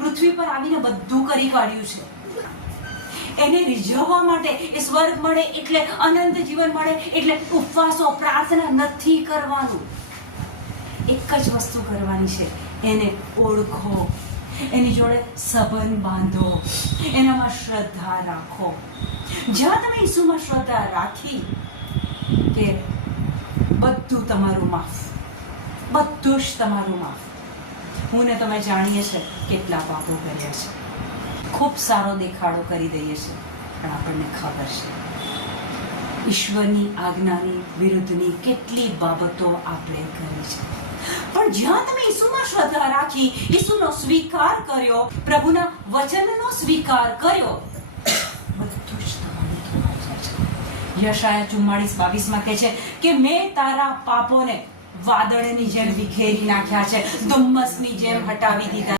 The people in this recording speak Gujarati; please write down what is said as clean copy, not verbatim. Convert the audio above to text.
પૃથ્વી પર આવીને બધું કરી કાઢ્યું છે. એને રીઝવવા માટે એ સ્વર્ગ મળે એટલે અનંત જીવન મળે એટલે ઉપવાસો પ્રાર્થના નથી કરવાનું. એક જ વસ્તુ કરવાની છે, એને ઓળખો, એની જોડે સંબંધ બાંધો, એનામાં શ્રદ્ધા રાખો. જ્યાં તમે ઈસુમાં શ્રદ્ધા રાખી કે બધું તમારું માફ, બધું જ તમારું માફ. હું ને તમે જાણીએ છીએ કેટલા પાપો કર્યા છે, ખૂબ સારો દેખાડો કરી દઈએ છીએ, પણ આપણને ખબર છે ઈશ્વરની આજ્ઞાની વિરુદ્ધની કેટલી બાબતો આપણે કરી છે. પણ જ્યાં તમે ઈસુમાં શ્રદ્ધા રાખી, ઈસુનો સ્વીકાર કર્યો, પ્રભુના વચનનો સ્વીકાર કર્યો, બધું જ તમારું ધોવાઈ જાય છે. યશાયા 44:22 કહે છે કે મેં તારા પાપોને વાદળની જેમ વિખેરી નાખ્યા છે, ધુમ્મસની જેમ હટાવી દીધા.